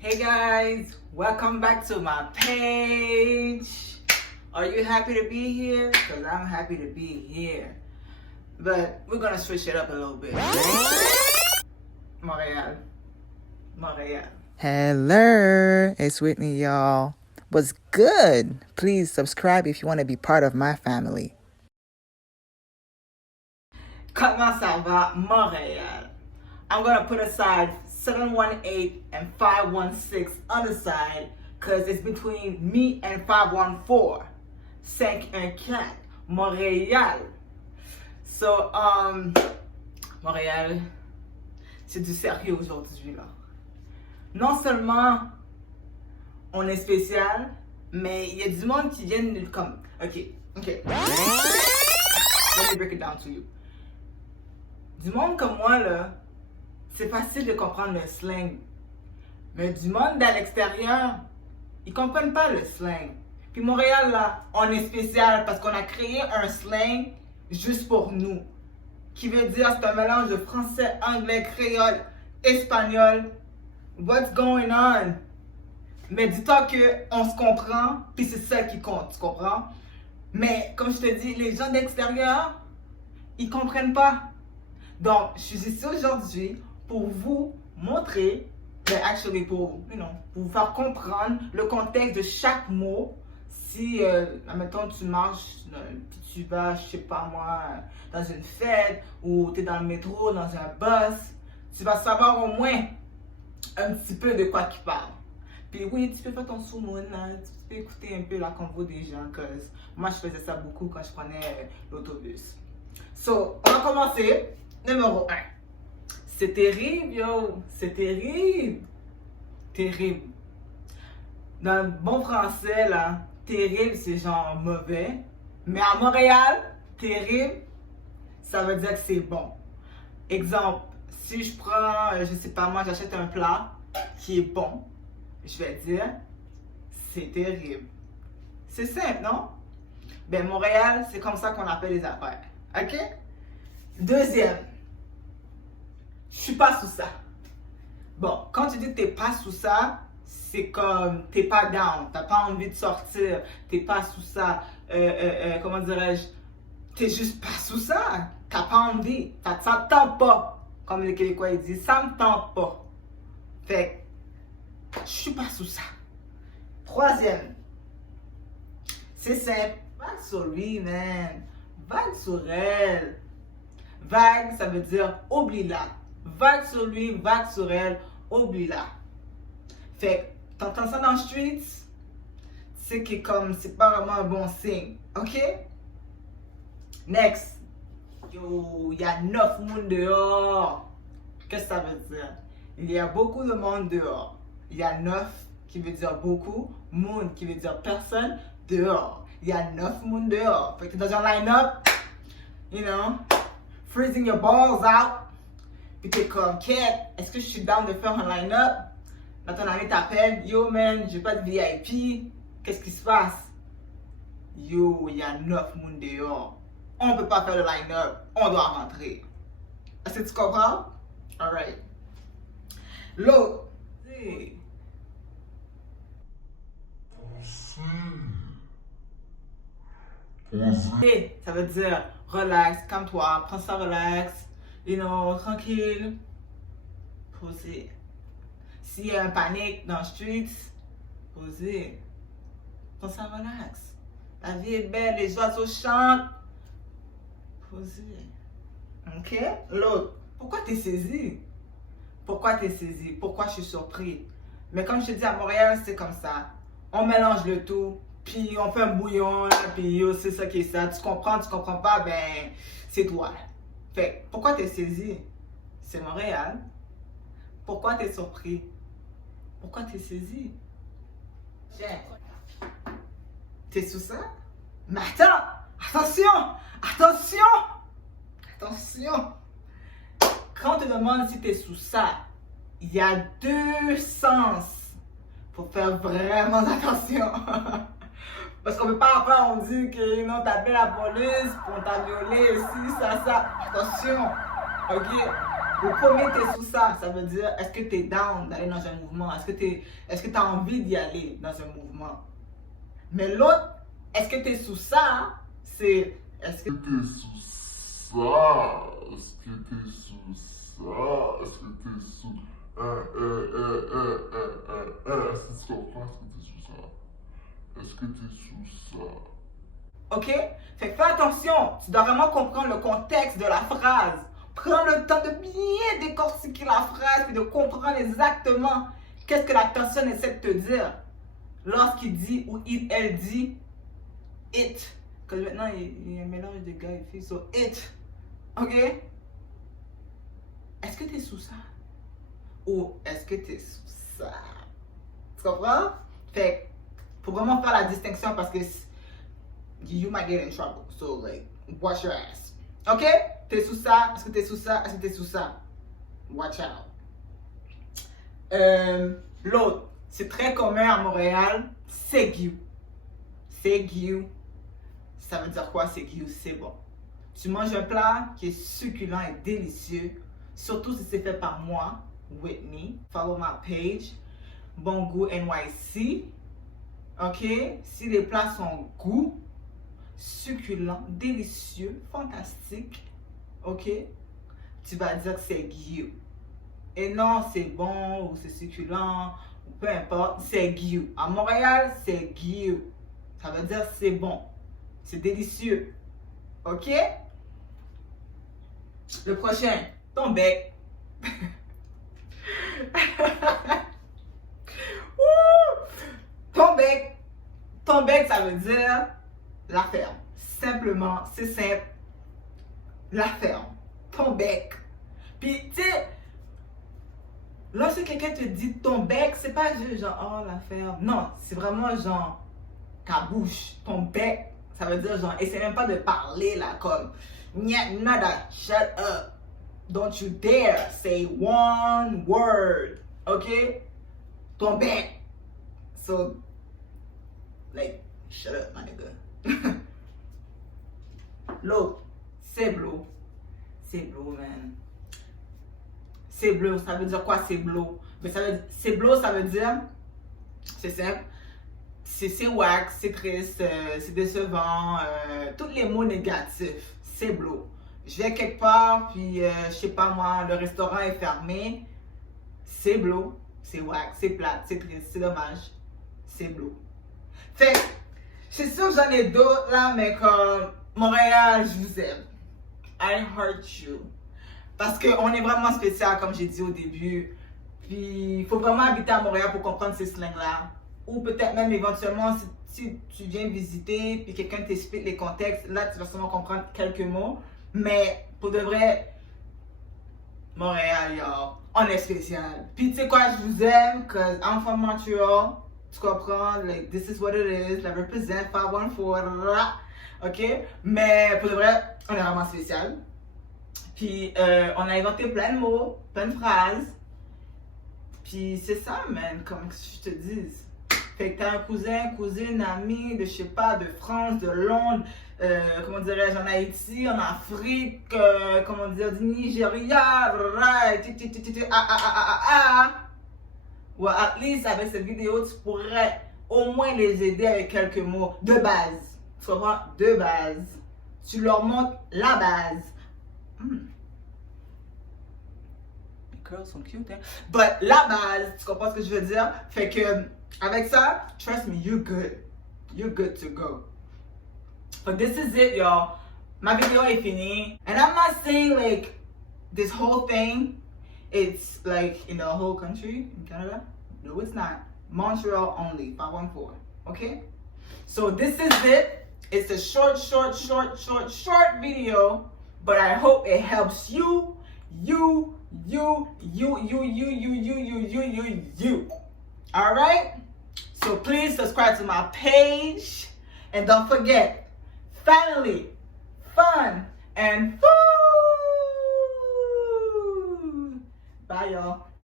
Hey guys, welcome back to my page. Are you happy to be here? Because I'm happy to be here. But we're gonna switch it up a little bit. Montreal. Hello, it's Whitney, y'all. What's good? Please subscribe if you want to be part of my family. Comment ça va, Montréal? I'm gonna put aside 718 and 516 on the side because it's between me and 514. 514, Montréal. So, Montréal, c'est du sérieux aujourd'hui là. Non seulement on est spécial, mais il y a du monde qui viennent comme. Ok. Let me break it down to you. Du monde comme moi là, c'est facile de comprendre le slang. Mais du monde à l'extérieur, ils comprennent pas le slang. Puis Montréal là, on est spécial parce qu'on a créé un slang juste pour nous. Qui veut dire c'est un mélange de français, anglais, créole, espagnol. What's going on? Mais dis-toi qu'on se comprend, puis c'est ça qui compte, tu comprends? Mais comme je te dis, les gens d'extérieur, ils comprennent pas. Donc, je suis ici aujourd'hui pour vous montrer, pour vous faire comprendre le contexte de chaque mot. Si, admettons, tu marches, puis tu vas, je sais pas moi, dans une fête, ou tu es dans le métro, dans un bus, tu vas savoir au moins un petit peu de quoi tu parles. Puis oui, tu peux faire ton sous-moon, tu peux écouter un peu la convo des gens, parce que moi je faisais ça beaucoup quand je prenais l'autobus. So, on va commencer. Numéro 1. C'est terrible, yo. C'est terrible. Terrible. Dans le bon français, là, terrible, c'est genre mauvais. Mais à Montréal, terrible, ça veut dire que c'est bon. Exemple, si je prends, je sais pas moi, j'achète un plat qui est bon, je vais dire, c'est terrible. C'est simple, non? Ben, Montréal, c'est comme ça qu'on appelle les affaires. OK? Deuxième, je suis pas sous ça. Bon, quand tu dis que t'es pas sous ça, c'est comme t'es pas down, t'as pas envie de sortir, t'es pas sous ça, comment dirais-je, t'es juste pas sous ça, t'as pas envie, ça te tente pas, comme les Québécois ils disent, ça me tente pas. Fait que, je suis pas sous ça. Troisième, c'est simple, vague sur lui, man, vague sur elle. Vague, ça veut dire oublie-la. Vague sur lui, vague sur elle, oublie-la. Fait que, t'entends ça dans les streets, c'est que comme, c'est pas vraiment un bon signe. OK? Next. Yo, il y a 9 monde dehors. Qu'est-ce que ça veut dire? Il y a beaucoup de monde dehors. Il y a 9 qui veut dire beaucoup, monde qui veut dire personne, dehors. Il y a 9 monde dehors. Fait que t'es dans un line-up, you know, freezing your balls out. Puis t'es comme, Kat, est-ce que je suis down de faire un line-up? Là, ton ami t'appelle, yo man, j'ai pas de VIP. Qu'est-ce qui se passe? Yo, il y a 9 monde dehors. On peut pas faire le line-up. On doit rentrer. Est-ce que tu comprends? Alright. L'autre. Ça veut dire relax, calme-toi, prends ça relax, you know, tranquille, posé. S'il y a un panique dans le street, posé, prends ça relax. La vie est belle, les oiseaux chantent, posé. Ok? L'autre, pourquoi t'es saisi? Pourquoi t'es saisi? Pourquoi je suis surpris? Mais comme je te dis, à Montréal, c'est comme ça. On mélange le tout. Puis on fait un bouillon, là, puis yo, c'est ça qui est ça. Tu comprends pas, ben, c'est toi. Fait, pourquoi t'es saisi? C'est Montréal. Pourquoi t'es surpris? Pourquoi t'es saisi? Tiens. T'es sous ça? Mais attends! Attention! Quand on te demande si t'es sous ça, il y a 2 sens. Faut faire vraiment attention. Parce qu'on peut pas après on dit que non, t'appelles la police, qu'on t'a violé, ci, ça. Attention, ok? Au premier, t'es sous ça. Ça veut dire, est-ce que t'es down d'aller dans un mouvement? Est-ce que t'as envie d'y aller dans un mouvement? Mais l'autre, est-ce que t'es sous ça? C'est, est-ce que t'es sous ça? Est-ce que t'es sous ça? Est-ce que t'es sous... Est-ce que tu comprends? Est-ce que t'es sous ça? Est-ce que t'es sous ça? Ok? Fait que fais attention. Tu dois vraiment comprendre le contexte de la phrase. Prends le temps de bien décortiquer la phrase et de comprendre exactement qu'est-ce que la personne essaie de te dire lorsqu'il dit ou elle dit it. Parce que maintenant, il y a un mélange de gars et filles. So, it. Ok? Est-ce que tu es sous ça? Ou est-ce que tu es sous ça? Tu comprends? Fait faut vraiment faire la distinction parce que you might get in trouble. So, like, watch your ass. Ok? T'es sous ça? Est-ce que t'es sous ça? Est-ce que t'es sous ça? Watch out. L'autre, c'est très commun à Montréal, c'est you. C'est you. Ça veut dire quoi, c'est you? C'est bon. Tu manges un plat qui est succulent et délicieux, surtout si c'est fait par moi, Whitney. Follow my page, Bon Goût NYC. Ok? Si les plats sont goût, succulent, délicieux, fantastique, ok? Tu vas dire que c'est you. Et non, c'est bon ou c'est succulent, ou peu importe, c'est you. À Montréal, c'est you. Ça veut dire c'est bon. C'est délicieux. Ok? Le prochain, ton bec. Ton bec, ça veut dire la ferme. Simplement, c'est simple. La ferme. Ton bec. Puis, tu sais, lorsque quelqu'un te dit ton bec, c'est pas juste genre, oh, la ferme. Non, c'est vraiment genre, ta bouche, ton bec. Ça veut dire genre, essaie même pas de parler là, comme, nada, shut up. Don't you dare say one word. Ok? Ton bec. So, like, shut up, my nigga. L'autre, c'est bleu. C'est bleu, man. C'est bleu, ça veut dire quoi, c'est bleu? Mais c'est bleu, ça veut dire, c'est simple, c'est wack, c'est triste, c'est décevant, tous les mots négatifs, c'est bleu. Je vais quelque part, puis je sais pas moi, le restaurant est fermé, c'est bleu, c'est wack, c'est plate, c'est triste, c'est dommage, c'est bleu. Fait, c'est sûr que j'en ai d'autres là, mais comme Montréal, je vous aime. I heart you. Parce qu'on est vraiment spécial, comme j'ai dit au début. Puis, il faut vraiment habiter à Montréal pour comprendre ces slangs-là. Ou peut-être même éventuellement, si tu viens visiter, puis quelqu'un t'explique les contextes, là, tu vas sûrement comprendre quelques mots. Mais, pour de vrai, Montréal, yo, on est spécial. Puis, tu sais quoi, je vous aime, cause I'm from Montreal. Tu comprends? Like, this is what it is. I represent 514. Ok? Mais, pour de vrai, on est vraiment spécial. Puis, on a inventé plein de mots, plein de phrases. Puis, c'est ça, man, comme je te dis. Fait que t'as un cousin, cousine, ami, de, je sais pas, de France, de Londres, comment dirais-je, en Haïti, en Afrique, comment dire, du Nigeria, ou at least, avec cette vidéo, tu pourrais au moins les aider avec quelques mots de base. Tu comprends? De base. Tu leur montres la base. Les girls sont cute, hein? But la base, tu comprends ce que je veux dire? Fait que, avec ça, trust me, you're good. You're good to go. But this is it, y'all. Ma vidéo est finie. And I'm not saying, like, this whole thing, it's, like, in the whole country, in Canada. No, it's not. Montreal only, 514. Okay? So, this is it. It's a short video. But I hope it helps you. Alright? So please subscribe to my page. And don't forget, family, fun, and food. Bye, y'all.